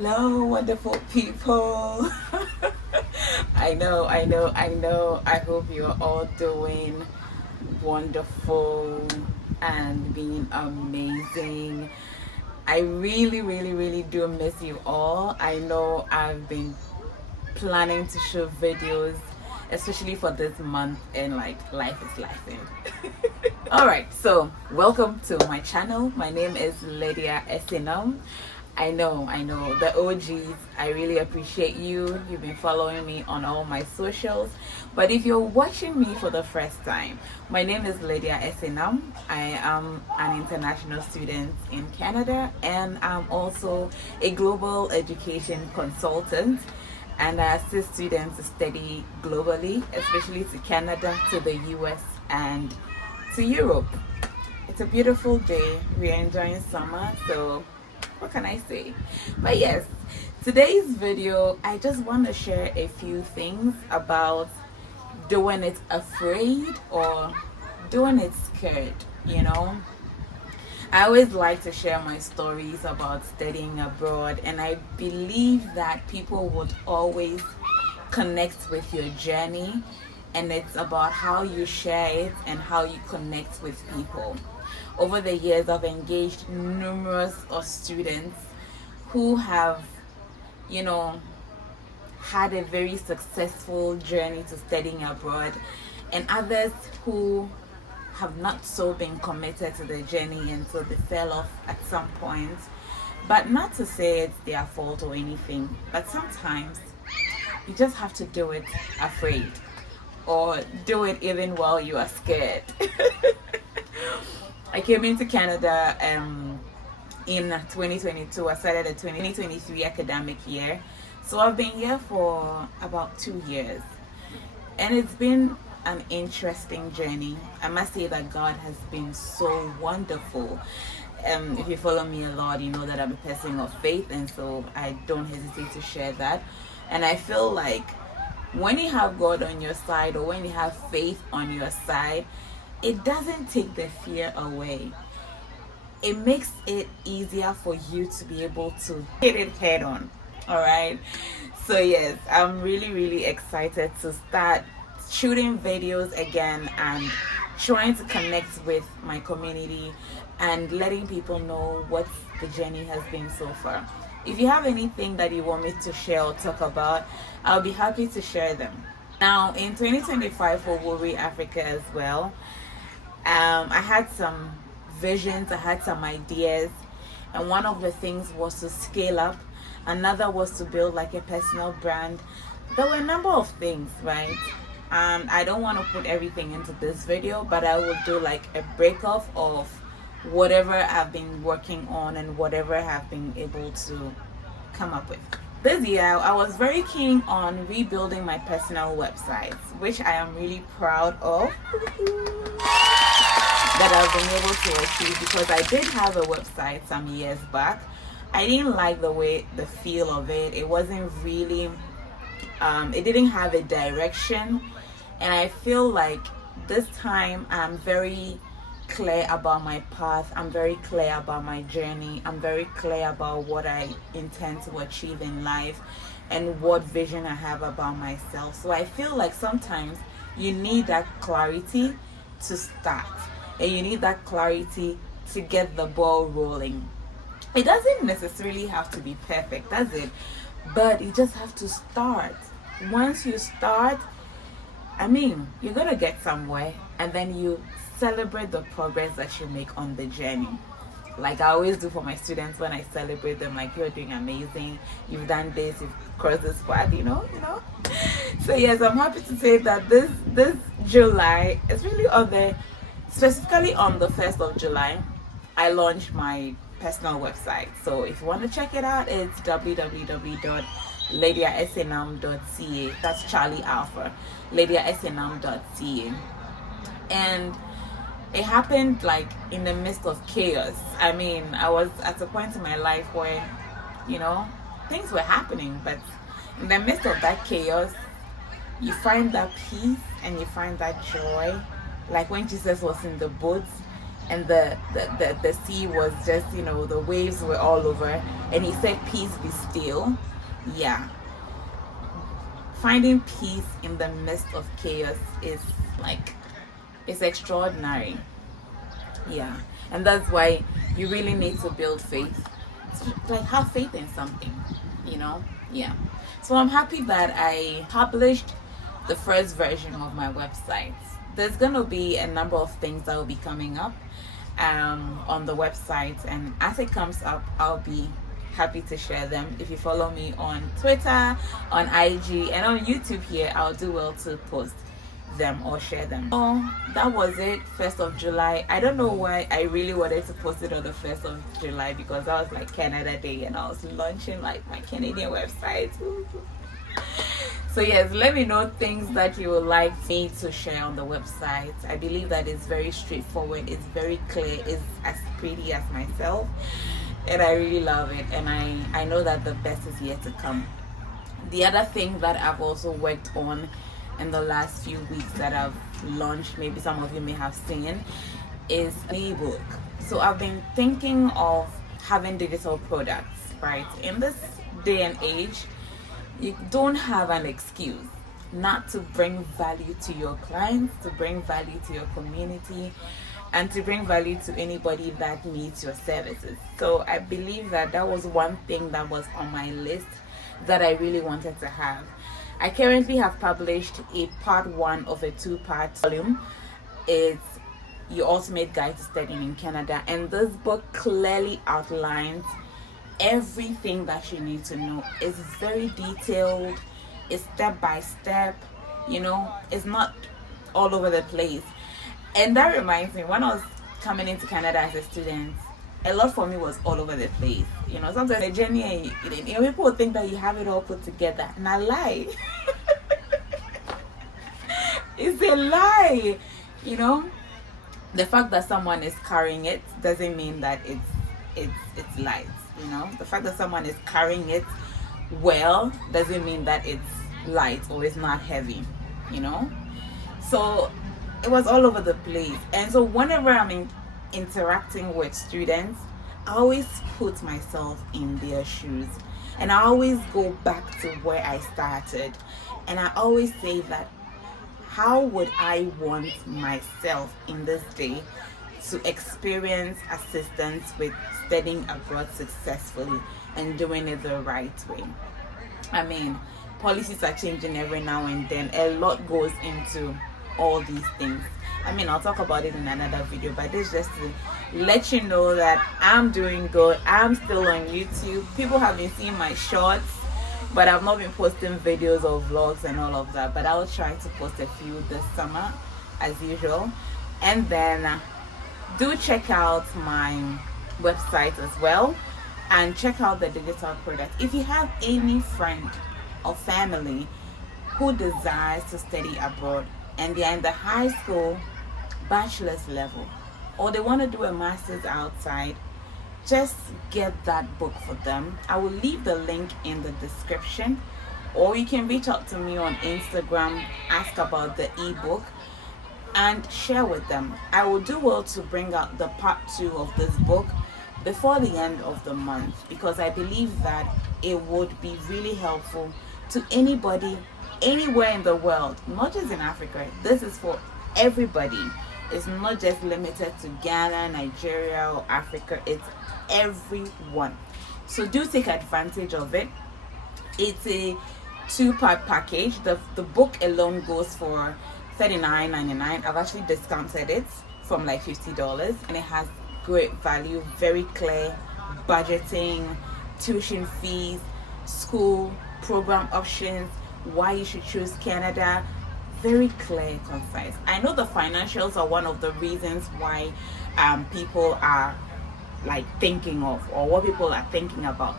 Hello, wonderful people. I know. I hope you're all doing wonderful and being amazing. I really do miss you all. I know I've been planning to shoot videos, especially for this month, and like life is lifing. Alright, so welcome to my channel. My name is lydiaesenam. I know, the OGs, I really appreciate you. You've been following me on all my socials. But if you're watching me for the first time, my name is lydiaesenam. I am an international student in Canada, and I'm also a global education consultant. And I assist students to study globally, especially to Canada, to the US, and to Europe. It's a beautiful day. We're enjoying summer, so what can I say? But yes, today's video, I just want to share a few things about doing it afraid or doing it scared, I always like to share my stories about studying abroad, and I believe that people would always connect with your journey, and it's about how you share it and how you connect with people. Over the years, I've engaged numerous of students who have, had a very successful journey to studying abroad, and others who have not so been committed to the journey, and so they fell off at some point. But not to say it's their fault or anything, but sometimes you just have to do it afraid, or do it even while you are scared. I came into Canada in 2022. I started the 2023 academic year. So I've been here for about 2 years. And it's been an interesting journey. I must say that God has been so wonderful. If you follow me a lot, you know that I'm a person of faith, and so I don't hesitate to share that. And I feel like when you have God on your side, or when you have faith on your side, it doesn't take the fear away. It makes it easier for you to be able to hit it head on. All right. So yes, I'm really excited to start shooting videos again and trying to connect with my community and letting people know what the journey has been so far. If you have anything that you want me to share or talk about, I'll be happy to share them. Now, in 2025 for Worry Africa as well, I had some visions, I had some ideas, and one of the things was to scale up. Another was to build like a personal brand. There were a number of things, right? And I don't want to put everything into this video, but I will do like a break off of whatever I've been working on and whatever I've been able to come up with. This year, I was very keen on rebuilding my personal websites, which I am really proud of that I've been able to achieve, because I did have a website some years back. I didn't like the feel of it. It wasn't really, it didn't have a direction. And I feel like this time I'm very clear about my path. I'm very clear about my journey. I'm very clear about what I intend to achieve in life and what vision I have about myself. So I feel like sometimes you need that clarity to start, and you need that clarity to get the ball rolling. It doesn't necessarily have to be perfect, does it? But you just have to start. Once you start, you're gonna get somewhere, and then you celebrate the progress that you make on the journey. Like I always do for my students when I celebrate them, like, you're doing amazing, you've done this, you've crossed this path, So yes, I'm happy to say that this July, specifically on the 1st of July, I launched my personal website. So if you want to check it out, it's www.lydiaesenam.ca. That's Charlie Alpha, lydiaesenam.ca. And it happened like in the midst of chaos. I was at a point in my life where, things were happening, but in the midst of that chaos, you find that peace and you find that joy. Like when Jesus was in the boat, and the sea was just, you know, the waves were all over, and he said, peace be still. Yeah, finding peace in the midst of chaos is like, it's extraordinary. Yeah, and that's why you really need to build faith. Like, have faith in something, you know. Yeah, so I'm happy that I published the first version of my website. There's gonna be a number of things that will be coming up on the website, and as it comes up, I'll be happy to share them. If you follow me on Twitter, on IG, and on YouTube here, I'll do well to post them or share them. Oh, that was it. 1st of July. I don't know why I really wanted to post it on the 1st of July, because that was like Canada Day and I was launching like my Canadian website. So yes, let me know things that you would like me to share on the website. I believe that it's very straightforward, it's very clear, it's as pretty as myself, and I really love it, and I know that the best is yet to come. The other thing that I've also worked on in the last few weeks that I've launched, maybe some of you may have seen, is an ebook. So I've been thinking of having digital products, right? In this day and age, you don't have an excuse not to bring value to your clients, to bring value to your community, and to bring value to anybody that needs your services. So I believe that that was one thing that was on my list that I really wanted to have. I currently have published a part 1 of a 2-part volume. It's Your Ultimate Guide to Studying in Canada, and this book clearly outlines everything that you need to know. It's very detailed, it's step by step, you know, it's not all over the place. And that reminds me, when I was coming into Canada as a student, a lot for me was all over the place. You know, sometimes the journey, you know, people think that you have it all put together, and I lie. It's a lie. You know, the fact that someone is carrying it doesn't mean that it's light. You know, the fact that someone is carrying it well doesn't mean that it's light or it's not heavy. You know, so it was all over the place. And so whenever I'm interacting with students, I always put myself in their shoes, and I always go back to where I started, and I always say that, how would I want myself in this day to experience assistance with studying abroad successfully and doing it the right way? I mean, policies are changing every now and then. A lot goes into all these things. I mean, I'll talk about it in another video, but this is just to let you know that I'm doing good. I'm still on YouTube. People have been seeing my shorts, but I've not been posting videos or vlogs and all of that, but I'll try to post a few this summer as usual. And then do check out my website as well, and check out the digital product. If you have any friend or family who desires to study abroad and they are in the high school bachelor's level, or they want to do a master's outside, just get that book for them. I will leave the link in the description, or you can reach out to me on Instagram, ask about the ebook, and share with them. I will do well to bring out the part 2 of this book before the end of the month, because I believe that it would be really helpful to anybody anywhere in the world, not just in Africa. This is for everybody. It's not just limited to Ghana, Nigeria, or Africa. It's everyone. So do take advantage of it. It's a 2-part package. The book alone goes for $39.99. I've actually discounted it from like $50, and it has great value, very clear budgeting, tuition fees, school program options, why you should choose Canada. Very clear, concise. I know the financials are one of the reasons why people are like thinking of, or what people are thinking about.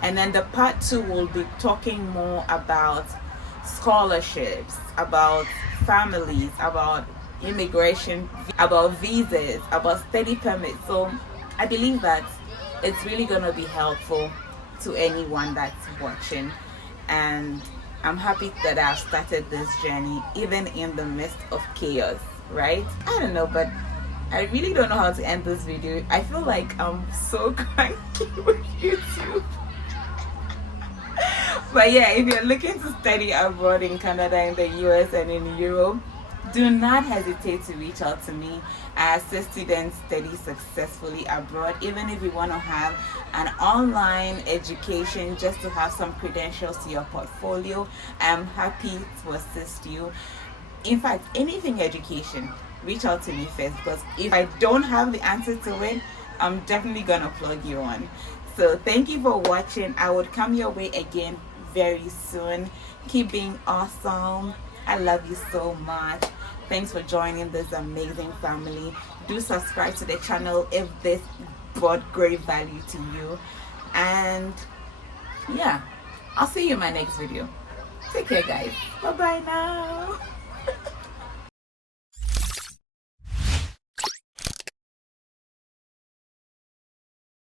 And then the part 2 will be talking more about scholarships, about families, about immigration, about visas, about study permits. So I believe that it's really going to be helpful to anyone that's watching, and I'm happy that I've started this journey even in the midst of chaos, right? I don't know, but I really don't know how to end this video. I feel like I'm so cranky with YouTube. But yeah, if you're looking to study abroad in Canada, in the US, and in Europe, do not hesitate to reach out to me. I assist students study successfully abroad. Even if you want to have an online education just to have some credentials to your portfolio, I'm happy to assist you. In fact, anything education, reach out to me first, because if I don't have the answer to it, I'm definitely gonna plug you on. So thank you for watching. I would come your way again very soon. Keep being awesome. I love you so much. Thanks for joining this amazing family. Do subscribe to the channel if this brought great value to you. And yeah, I'll see you in my next video. Take care, guys. Bye bye now.